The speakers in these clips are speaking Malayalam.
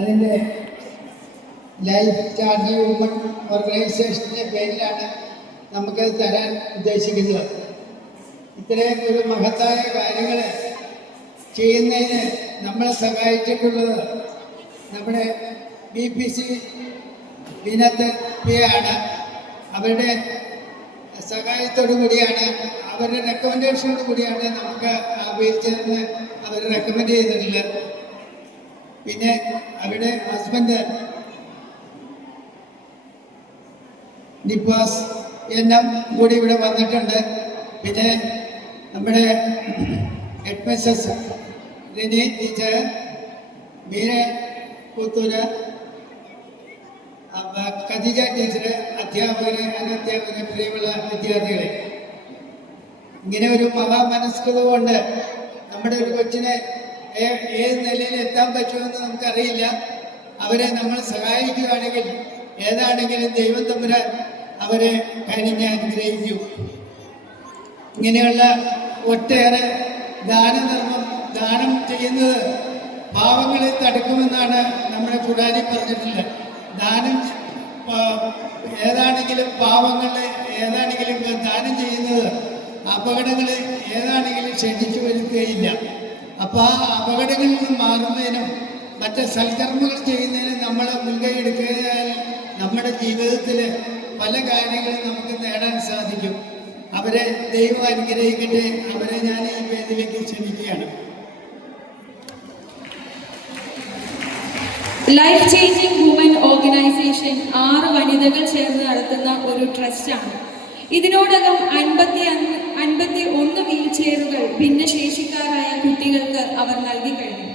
അതിൻ്റെ ലൈഫ് ചാർജിങ് വുമൺ ഓർഗനൈസേഷൻ്റെ പേരിലാണ് നമുക്കത് തരാൻ ഉദ്ദേശിക്കുന്നത്. ഇത്രയും ഒരു മഹത്തായ കാര്യങ്ങൾ ചെയ്യുന്നതിന് നമ്മളെ സഹായിച്ചിട്ടുള്ളത് നമ്മുടെ BPC വിനയാണ്. അവരുടെ സഹായത്തോടു കൂടിയാണ്, അവരുടെ റെക്കമെൻഡേഷനോട് കൂടിയാണ് നമുക്ക് ആ വീൽചെയറിന് അവർ റെക്കമെൻഡ് ചെയ്തിട്ടുള്ളത്. പിന്നെ അവരുടെ ഹസ്ബൻഡ് നിപ്പാസ് എന്നും കൂടി ഇവിടെ വന്നിട്ടുണ്ട്. പിന്നെ നമ്മുടെ headmistress Rini teacher, Meera Puthur, Khadeeja teacher, അധ്യാപകരെ, അനധ്യാപകരെ, പ്രിയമുള്ള വിദ്യാർത്ഥികളെ, ഇങ്ങനെ ഒരു മഹാമനസ്കത കൊണ്ട് നമ്മുടെ ഒരു കൊച്ചിനെ ഏത് നിലയിൽ എത്താൻ പറ്റുമെന്ന് നമുക്കറിയില്ല. അവരെ നമ്മൾ സഹായിക്കുകയാണെങ്കിൽ ഏതാണെങ്കിലും ദൈവം തമ്പുരാൻ അവരെ കനിഞ്ഞ് അനുഗ്രഹിക്കും. ഇങ്ങനെയുള്ള ഒട്ടേറെ ദാനം ചെയ്യുന്നത് പാവങ്ങളെ തടുക്കുമെന്നാണ് നമ്മുടെ ഖുർആനിൽ പറഞ്ഞിട്ടുള്ളത്. ദാനം ഏതാണെങ്കിലും പാവങ്ങളെ ഏതാണെങ്കിലും ദാനം ചെയ്യുന്നത് അപകടങ്ങൾ ഏതാണെങ്കിലും ക്ഷണിച്ചു വരുത്തുകയില്ല. അപ്പോൾ ആ അപകടങ്ങളിൽ നിന്ന് മാറുന്നതിനും മറ്റ് സൽക്കർമ്മങ്ങൾ ചെയ്യുന്നതിനും നമ്മൾ മുൻകൈ എടുക്കുകയാൽ നമ്മുടെ ജീവിതത്തിൽ പല കാര്യങ്ങളും നമുക്ക് നേടാൻ സാധിക്കും. അവരെ ദൈവം അനുഗ്രഹിക്കട്ടെ. അവരെ ഞാൻ ഈ വേദിയിലേക്ക് ക്ഷണിക്കുകയാണ്. ലൈഫ് ചേഞ്ചിങ് വുമൻ ഓർഗനൈസേഷൻ 6 വനിതകൾ ചേർന്ന് നടത്തുന്ന ഒരു ട്രസ്റ്റാണ്. ഇതിനോടകം 51 വീൽ ചെയറുകൾ ഭിന്നശേഷിക്കാരായ കുട്ടികൾക്ക് അവർ നൽകി കഴിഞ്ഞു.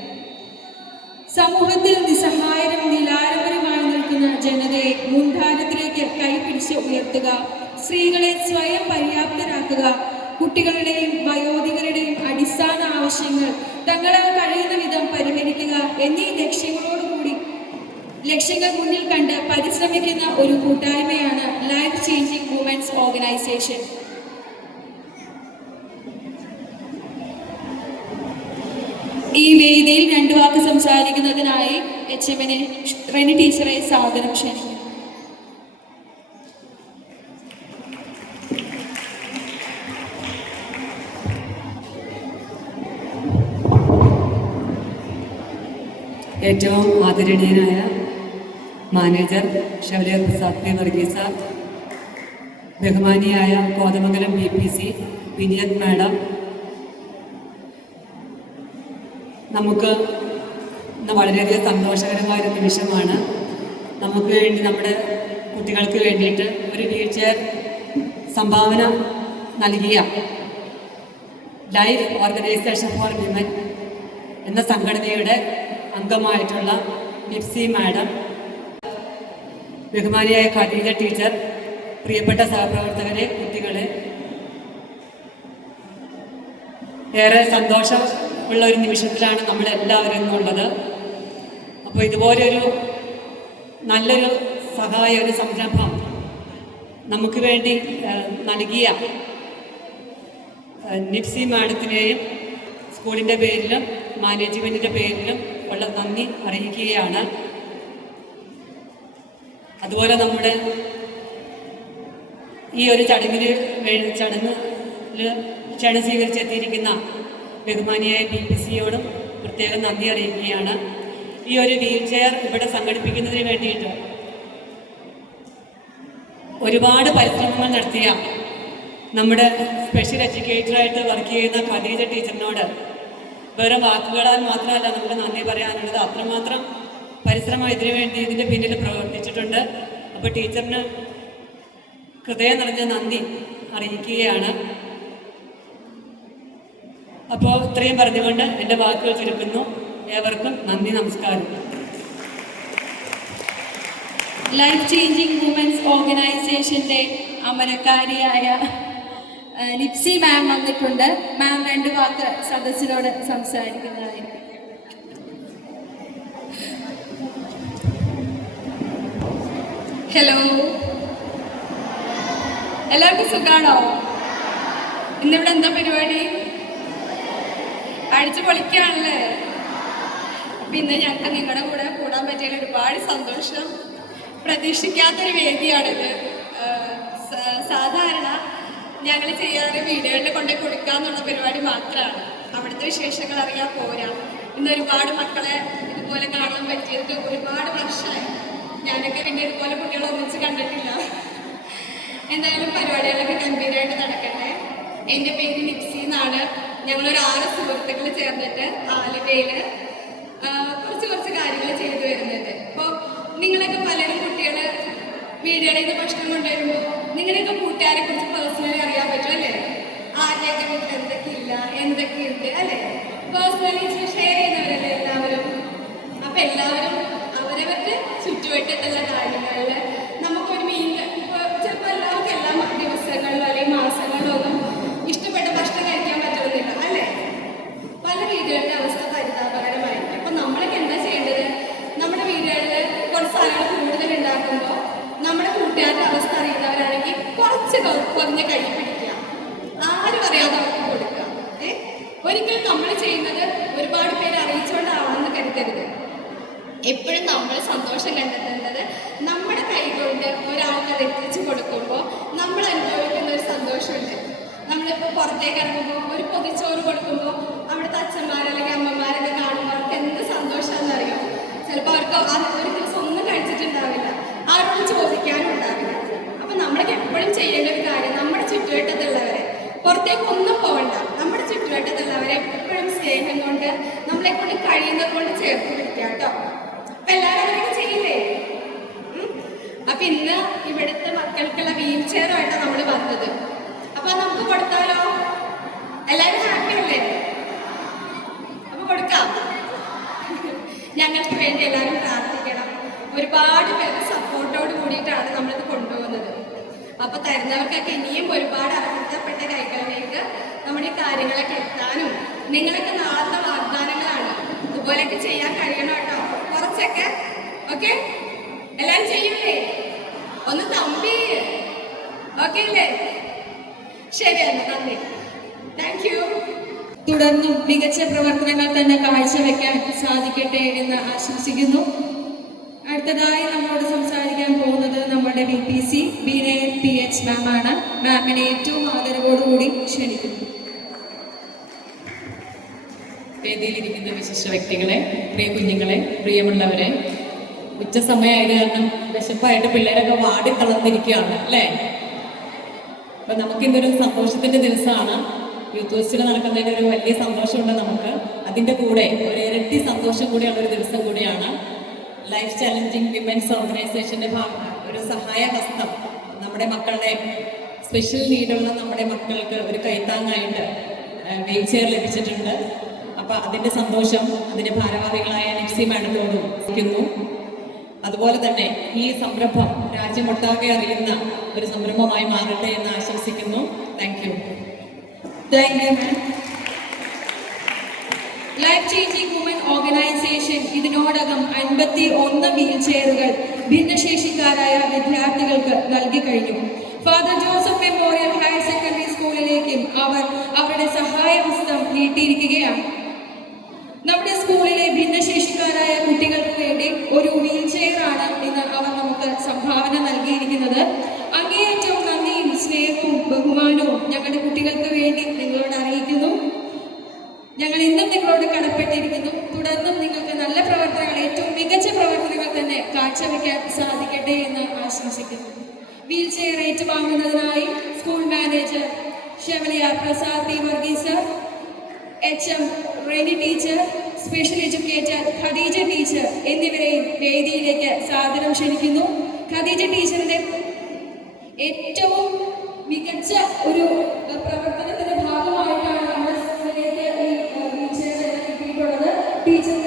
സമൂഹത്തിൽ നിസ്സഹായരും നിലാരംബരമായി നിൽക്കുന്ന ജനതയെ മുൻധാരത്തിലേക്ക് കൈപിടിച്ച് ഉയർത്തുക, സ്ത്രീകളെ സ്വയം പര്യാപ്തരാക്കുക, കുട്ടികളുടെയും വയോധികരുടെയും അടിസ്ഥാന ആവശ്യങ്ങൾ തങ്ങളാൽ കഴിയുന്ന വിധം പരിഹരിക്കുക എന്നീ ലക്ഷ്യങ്ങൾ മുന്നിൽ കണ്ട് പരിശ്രമിക്കുന്ന ഒരു കൂട്ടായ്മയാണ് ലൈഫ് ചേഞ്ചിങ് വുമൻസ് ഓർഗനൈസേഷൻ. ഈ വേദിയിൽ 2 വാക്ക് സംസാരിക്കുന്നതിനായി HMനെ റെനി ടീച്ചറെ സാദരം ക്ഷണിക്കുന്നു. ഏറ്റവും ആദരണീയനായ manager chevalier Prasad P Varghese, ബഹുമാനിയായ കോതമംഗലം BPC വിനിയത് മാഡം, നമുക്ക് ഇന്ന് വളരെയധികം സന്തോഷകരമായൊരു നിമിഷമാണ്. നമുക്ക് വേണ്ടി, നമ്മുടെ കുട്ടികൾക്ക് വേണ്ടിയിട്ട് ഒരു വീൽ ചെയർ സംഭാവന നൽകിയ ലൈഫ് ഓർഗനൈസേഷൻ ഫോർ വിമൻ എന്ന സംഘടനയുടെ അംഗമായിട്ടുള്ള നിപ്സി മാഡം, ബഹുമാനിയായ ഖദീജ ടീച്ചർ, പ്രിയപ്പെട്ട സഹപ്രവർത്തകരെ, കുട്ടികളെ, ഏറെ സന്തോഷമുള്ള ഒരു നിമിഷത്തിലാണ് നമ്മളെല്ലാവരും എന്നുള്ളത്. അപ്പോൾ ഇതുപോലൊരു നല്ലൊരു ഒരു സംരംഭം നമുക്ക് വേണ്ടി നൽകിയ നിപ്സി മാഡത്തിനെയും സ്കൂളിൻ്റെ പേരിലും മാനേജ്മെൻറ്റിൻ്റെ പേരിലും ഉള്ള നന്ദി അറിയിക്കുകയാണ്. അതുപോലെ നമ്മുടെ ഈ ഒരു ചടങ്ങിൽ ക്ഷണം സ്വീകരിച്ചെത്തിയിരിക്കുന്ന ബഹുമാനിയായ BPCയോടും പ്രത്യേകം നന്ദി അറിയിക്കുകയാണ്. ഈ ഒരു വീൽ ചെയർ ഇവിടെ സംഘടിപ്പിക്കുന്നതിന് വേണ്ടിയിട്ട് ഒരുപാട് പരിശ്രമങ്ങൾ നടത്തിയ നമ്മുടെ സ്പെഷ്യൽ എഡ്യൂക്കേറ്ററായിട്ട് വർക്ക് ചെയ്യുന്ന ഖദീജ ടീച്ചറിനോട് വേറെ വാക്കുകളാൽ മാത്രമല്ല നമുക്ക് നന്ദി പറയാനുള്ളത്. അത്രമാത്രം പരിശ്രമം ഇതിൻ്റെ പിന്നിൽ പ്രവർത്തിച്ചിട്ടുണ്ട്. അപ്പോൾ ടീച്ചറിന് ഹൃദയം നിറഞ്ഞ നന്ദി അറിയിക്കുകയാണ്. അപ്പോൾ ഇത്രയും പറഞ്ഞുകൊണ്ട് എൻ്റെ വാക്കുകൾ ചുരുക്കുന്നു. ഏവർക്കും നന്ദി, നമസ്കാരം. ലൈഫ് ചേഞ്ചിങ് വുമൻസ് ഓർഗനൈസേഷൻ്റെ അമരക്കാരിയായ നിപ്സി മാം വന്നിട്ടുണ്ട്. മാം 2 വാക്ക് സദസ്സിനോട് സംസാരിക്കുന്നതായിരിക്കും. ഹലോ, എല്ലാവർക്കും സുഖാണോ? ഇന്നിവിടെ എന്താ പരിപാടി? അടിച്ചു പൊളിക്കുകയാണല്ലേ? അപ്പം ഇന്ന് ഞങ്ങൾക്ക് നിങ്ങളുടെ കൂടെ കൂടാൻ പറ്റിയതിൽ ഒരുപാട് സന്തോഷം. പ്രതീക്ഷിക്കാത്തൊരു വേദിയാണിത്. സാധാരണ ഞങ്ങൾ ചെയ്യാറ് വീടുകളിൽ കൊണ്ടുപോയി കൊടുക്കുക എന്നുള്ള പരിപാടി മാത്രമാണ്. അവിടുത്തെ വിശേഷങ്ങൾ അറിയാൻ പോരാ. ഇന്ന് ഒരുപാട് മക്കളെ ഇതുപോലെ കാണാൻ പറ്റിയത് ഒരുപാട് വർഷമായി. ഞാനൊക്കെ പിന്നെ ഇതുപോലെ കുട്ടികളെ ഒന്നിച്ച് കണ്ടിട്ടില്ല. എന്തായാലും പരിപാടികളൊക്കെ ഗംഭീരമായിട്ട് നടക്കട്ടെ. എൻ്റെ പേര് നിക്സി എന്നാണ്. ഞങ്ങളൊരു 6 സുഹൃത്തുക്കൾ ചേർന്നിട്ട് ആലുവയിൽ കുറച്ച് കാര്യങ്ങൾ ചെയ്തു വരുന്നുണ്ട്. അപ്പോൾ നിങ്ങളൊക്കെ പലരും കുട്ടികൾ വീടുകളിൽ നിന്ന് ഭക്ഷണം കൊണ്ടുവരുമ്പോൾ നിങ്ങളുടെയൊക്കെ കൂട്ടുകാരെ കുറിച്ച് പേഴ്സണലി അറിയാൻ പറ്റും അല്ലേ? ആരുടെയൊക്കെ വീട്ടിൽ എന്തൊക്കെയില്ല, എന്തൊക്കെയുണ്ട് അല്ലേ? പേഴ്സണലി ഷെയർ ചെയ്യുന്നവരല്ലേ എല്ലാവരും. അപ്പം എല്ലാവരും അവരവർക്ക് ചുറ്റുവട്ടത്തുള്ള കാര്യങ്ങളിൽ നമുക്കൊരു ഇപ്പോൾ ചിലപ്പോൾ എല്ലാവർക്കും എല്ലാ ദിവസങ്ങളിലോ അല്ലെങ്കിൽ മാസങ്ങളിലോ ഒന്നും ഇഷ്ടപ്പെട്ട ഭക്ഷണം കഴിക്കാൻ പറ്റുന്നില്ല അല്ലേ? പല വീടുകളുടെ അവസ്ഥ പരിതാപകരമായിരിക്കും. അപ്പം നമ്മളൊക്കെ എന്താ ചെയ്യേണ്ടത്? നമ്മുടെ വീടുകളിൽ കുറച്ച് സാധനങ്ങൾ കൂടുതൽ ഉണ്ടാക്കുമ്പോൾ നമ്മുടെ കൂട്ടുകാരുടെ അവസ്ഥ അറിയുന്നവരാണെങ്കിൽ കുറച്ച് കുറഞ്ഞ കൈ പിടിക്കുക, ആരും അറിയാതെ അവർക്ക് കൊടുക്കുക. ഒരിക്കലും നമ്മൾ ചെയ്യുന്നത് ഒരുപാട് പേര് അറിയിച്ചുകൊണ്ടാവണമെന്ന് കരുതരുത്. എപ്പോഴും നമ്മൾ സന്തോഷം കണ്ടെത്തേണ്ടത് നമ്മുടെ കൈകൊണ്ട് ഒരാൾക്ക് അത് എത്തിച്ചു കൊടുക്കുമ്പോൾ നമ്മൾ അനുഭവിക്കുന്ന ഒരു സന്തോഷമുണ്ട്. നമ്മളിപ്പോൾ പുറത്തേക്ക് ഇറങ്ങുമ്പോൾ ഒരു പൊതിച്ചോറ് കൊടുക്കുമ്പോൾ അവിടുത്തെ അച്ഛന്മാരല്ലെങ്കിൽ അമ്മമാരൊക്കെ കാണുമ്പോൾ അവർക്ക് എന്ത് സന്തോഷമാണെന്നറിയാം. ചിലപ്പോൾ അവർക്ക് ഒരു ദിവസം ഒന്നും കഴിച്ചിട്ടുണ്ടാവില്ല, ആരോട് ചോദിക്കാനും ഉണ്ടാവില്ല. അപ്പം നമ്മളൊക്കെ എപ്പോഴും ചെയ്യേണ്ട ഒരു കാര്യം നമ്മുടെ ചുറ്റുവട്ടത്തുള്ളവരെ, പുറത്തേക്ക് ഒന്നും പോകണ്ട, നമ്മുടെ ചുറ്റുവട്ടത്തുള്ളവരെ എപ്പോഴും സ്നേഹം കൊണ്ട് നമ്മളെ കൊണ്ട് കഴിയുന്നത് കൊണ്ട് ചേർത്ത് പിടിക്കുക കേട്ടോ. അപ്പം എല്ലാവരും അവരൊക്കെ ചെയ്യില്ലേ? അപ്പം ഇന്ന് ഇവിടുത്തെ മക്കൾക്കുള്ള വീൽ ചെയറുമായിട്ടാണ് നമ്മൾ വന്നത്. അപ്പം നമുക്ക് കൊടുത്താലോ? എല്ലാവരും ഹാപ്പി അല്ലേ? അപ്പം കൊടുക്കാം. ഞങ്ങൾക്ക് വേണ്ടി എല്ലാവരും പ്രാർത്ഥിക്കണം. ഒരുപാട് പേരുടെ സപ്പോർട്ടോട് കൂടിയിട്ടാണ് നമ്മളിത് കൊണ്ടുപോകുന്നത്. അപ്പോൾ തരുന്നവർക്കൊക്കെ ഇനിയും ഒരുപാട് അർഹതപ്പെട്ട കൈകളിലേക്ക് നമ്മുടെ ഈ കാര്യങ്ങളൊക്കെ എത്താനും, നിങ്ങളൊക്കെ നാളത്തെ വാഗ്ദാനങ്ങളാണ്, ഇതുപോലെയൊക്കെ ചെയ്യാൻ കഴിയണം കേട്ടോ. കുറച്ചൊക്കെ ഓക്കെ എല്ലാവരും ചെയ്യൂലേ? ഒന്ന് തമ്പി ഓക്കെ അല്ലേ? ശരിയാണ്, നന്ദി, താങ്ക് യു. തുടർന്നും മികച്ച പ്രവർത്തനങ്ങൾ തന്നെ കാഴ്ചവെക്കാൻ സാധിക്കട്ടെ എന്ന് ആശംസിക്കുന്നു. അടുത്തതായി നമ്മളോട് സംസാരിക്കാൻ പോകുന്നത് നമ്മുടെ VPC ബീനയൻ PH മാമാണ്. മാമിനെ ഏറ്റവും ആദരവോടുകൂടി ക്ഷണിക്കുന്നു. വേദിയിലിരിക്കുന്ന വിശിഷ്ട വ്യക്തികളെ, പ്രിയ കുഞ്ഞുങ്ങളെ, പ്രിയമുള്ളവരെ, ഉച്ച സമയമായത് കാരണം വിശപ്പായിട്ട് പിള്ളേരൊക്കെ വാടി തളർന്നിരിക്കുകയാണ് അല്ലേ? അപ്പം നമുക്കിന്നൊരു സന്തോഷത്തിൻ്റെ ദിവസമാണ്. യൂത്ത് ഫെസ്റ്റിൽ നടക്കുന്നതിന് ഒരു വലിയ സന്തോഷമുണ്ട് നമുക്ക്. അതിൻ്റെ കൂടെ ഒരു ഇരട്ടി സന്തോഷം കൂടിയുള്ളൊരു ദിവസം കൂടിയാണ്. ലൈഫ് ചാലഞ്ചിങ് വിമൻസ് ഓർഗനൈസേഷൻ്റെ ഒരു സഹായ ഹസ്തം നമ്മുടെ മക്കളുടെ സ്പെഷ്യൽ നീഡുള്ള നമ്മുടെ മക്കൾക്ക് ഒരു കൈത്താങ്ങായിട്ട് വീൽ ചെയർ ലഭിച്ചിട്ടുണ്ട്. അപ്പം അതിൻ്റെ സന്തോഷം അതിൻ്റെ ഭാരവാഹികളായ നിക്സി മാഡത്തോടും ഇരിക്കുന്നു. അതുപോലെ തന്നെ ഈ സംരംഭം രാജ്യമൊട്ടാകെ അറിയുന്ന ഒരു സംരംഭമായി മാറട്ടെ എന്ന് ആശംസിക്കുന്നു. Thank you. Life changing women organisation ഇതിനോടകം 51 വീൽ ചെയറുകൾ ഭിന്നശേഷിക്കാരായ വിദ്യാർത്ഥികൾക്ക് നൽകി കഴിഞ്ഞു. Father Joseph memorial higher secondary സ്കൂളിലേക്കും അവർ അവരുടെ സഹായഹസ്തം നീട്ടിയിരിക്കുകയാണ്. നമ്മുടെ സ്കൂളിലെ ഭിന്നശേഷിക്കാരായ കുട്ടികൾക്ക് വേണ്ടി ഒരു വീൽ ചെയറാണ് ഇന്ന് അവർ നമുക്ക് സംഭാവന നൽകിയിരിക്കുന്നത്. അങ്ങേയറ്റം നന്ദിയും സ്നേഹവും ബഹുമാനവും ഞങ്ങളുടെ കുട്ടികൾക്ക് വേണ്ടി നിങ്ങളോട് അറിയിക്കുന്നു. ഞങ്ങൾ ഇന്നും നിങ്ങളോട് കടപ്പെട്ടിരിക്കുന്നു. തുടർന്നും നിങ്ങൾക്ക് നല്ല പ്രവർത്തനങ്ങൾ, ഏറ്റവും മികച്ച പ്രവർത്തനങ്ങൾ തന്നെ കാഴ്ചവെക്കാൻ സാധിക്കട്ടെ എന്ന് ആശംസിക്കുന്നു. വീൽ ചെയർ ഏറ്റുവാങ്ങുന്നതിനായി school manager chevalier Prasad P. Varghese, HM Reni teacher, special educator Khadeeja teacher എന്നിവരെയും വേദിയിലേക്ക് സാദരം ക്ഷണിക്കുന്നു. ഖദീജ ടീച്ചറിന്റെ ഏറ്റവും മികച്ച ഒരു പ്രവർത്തനത്തിന്റെ ഭാഗമായിട്ടാണ് നമ്മുടെ സ്കൂളിലേക്ക് ഈ വീൽ ചെയർ കിട്ടിയിട്ടുള്ളത്. ടീച്ചർ